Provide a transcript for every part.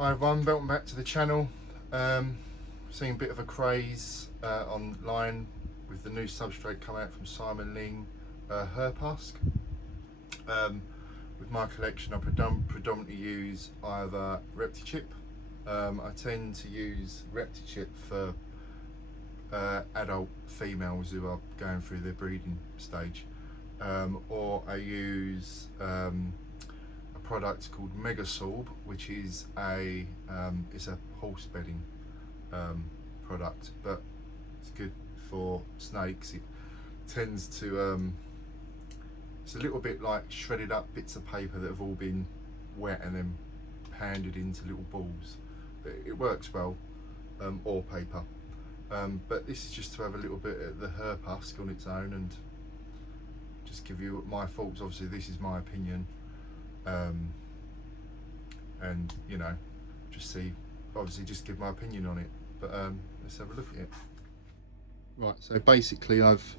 Hi everyone, welcome back to the channel. Seeing a bit of a craze online with the new substrate coming out from Simon Ling, HerpHusk. With my collection I predominantly use either ReptiChip. I tend to use ReptiChip for adult females who are going through their breeding stage, or I use product called Megasorb, which is a horse bedding product, but it's good for snakes. It tends to it's a little bit like shredded up bits of paper that have all been wet and then pounded into little balls, but it works well, or paper, but this is just to have a little bit of the HerpHusk on its own and just give you my thoughts. Obviously this is my opinion, and you know, just give my opinion on it, but let's have a look at it. Right, so basically I've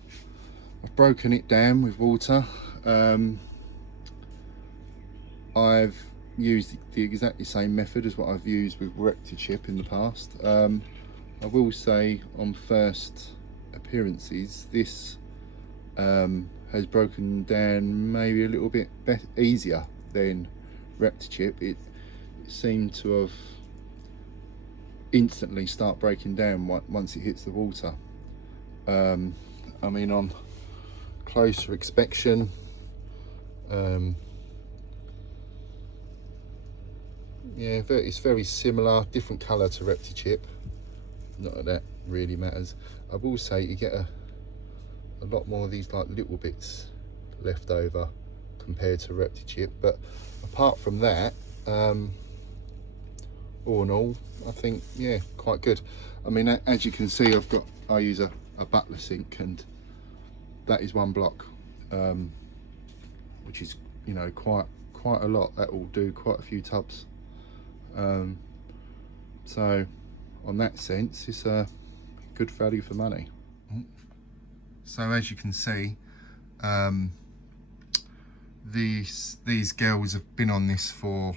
broken it down with water. I've used the exactly same method as what I've used with ReptiChip in the past. I will say on first appearances this has broken down maybe a little bit easier than ReptiChip. It seemed to have instantly start breaking down once it hits the water. I mean, on closer inspection, yeah, it's very similar, different colour to ReptiChip. Not that that really matters. I will say you get a lot more of these like little bits left over compared to ReptiChip, but apart from that, all in all, I think, yeah, quite good. I mean, as you can see, I use a butler sink, and that is one block, which is, you know, quite a lot. That will do quite a few tubs. So on that sense, it's a good value for money. So as you can see, these girls have been on this for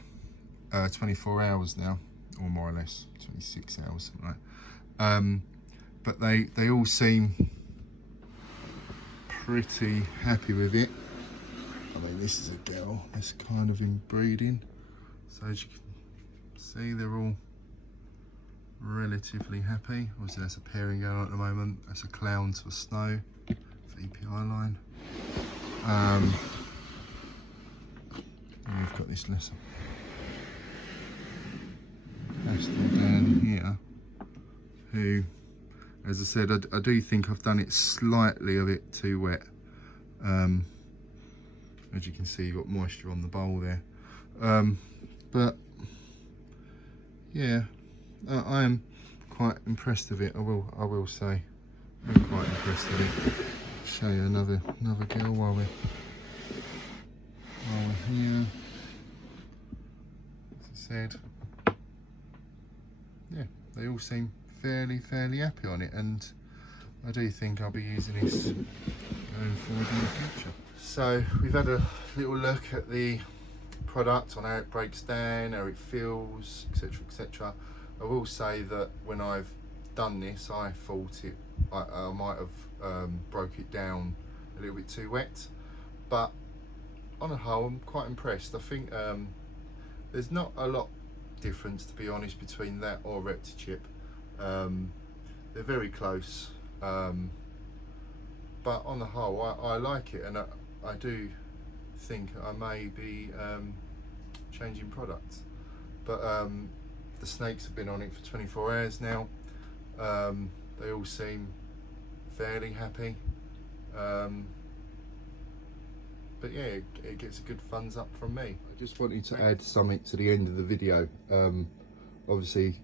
24 hours now, or more or less 26 hours, something like. But they all seem pretty happy with it. I mean, this is a girl that's kind of in breeding, so as you can see, they're all relatively happy. Obviously that's a pairing going on at the moment. That's a clown to a snow for EPI line. And we've got this lesson down here, who, as I said, I do think I've done it slightly a bit too wet. As you can see, you've got moisture on the bowl there, but yeah, I am quite impressed with it. I will say I'm quite impressed with it. I'll show you another girl while we're here. As I said, yeah, they all seem fairly happy on it, and I do think I'll be using this going forward in the future. So we've had a little look at the product, on how it breaks down, how it feels, etc, etc. I will say that when I've done this, I thought I might have broke it down a little bit too wet, but on the whole I'm quite impressed. I think there's not a lot difference, to be honest, between that or ReptiChip. They're very close, but on the whole I like it, and I do think I may be changing products. But the snakes have been on it for 24 hours now. They all seem fairly happy, but yeah, it gets a good thumbs up from me. I just wanted to add something to the end of the video. Obviously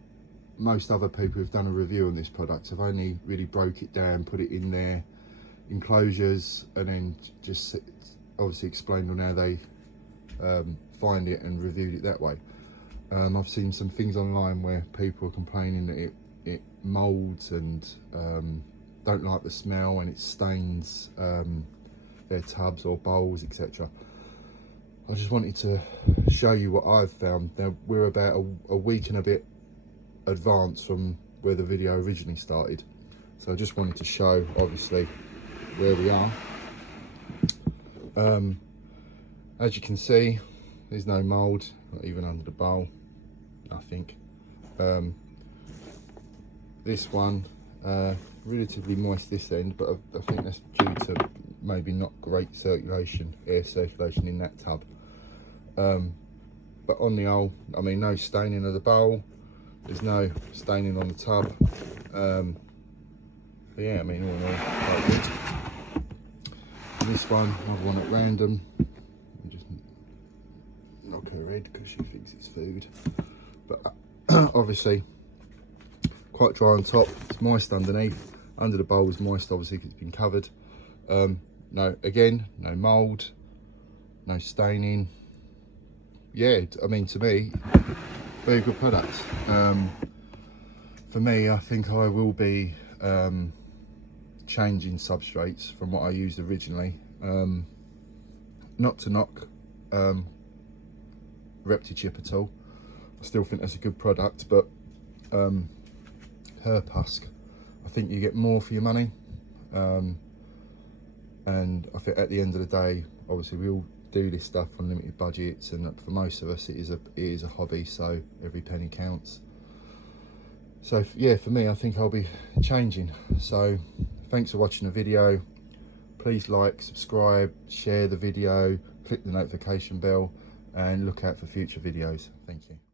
most other people who've done a review on this product have only really broke it down, put it in their enclosures, and then just obviously explained on how they find it and reviewed it that way. I've seen some things online where people are complaining that it moulds and don't like the smell, and it stains their tubs or bowls, etc. I just wanted to show you what I've found. Now we're about a week and a bit advanced from where the video originally started, so I just wanted to show obviously where we are. As you can see, there's no mould, not even under the bowl, nothing. This one relatively moist this end, but I think that's due to maybe not great circulation, air circulation in that tub. But on the whole, I mean, no staining of the bowl, there's no staining on the tub. But yeah, I mean, all in all, quite good. And this one, another one at random. I'll just knock her head because she thinks it's food. But obviously, quite dry on top, it's moist underneath. Under the bowl is moist, obviously, because it's been covered. No, again, no mould, no staining. Yeah, I mean, to me, very good product. For me, I think I will be changing substrates from what I used originally. Not to knock ReptiChip at all. I still think that's a good product, but HerpHusk, I think you get more for your money. And I think at the end of the day, obviously we all do this stuff on limited budgets, and for most of us it is a hobby, so every penny counts. So yeah, for me, I think I'll be changing. So thanks for watching the video. Please like, subscribe, share the video, click the notification bell, and look out for future videos. Thank you.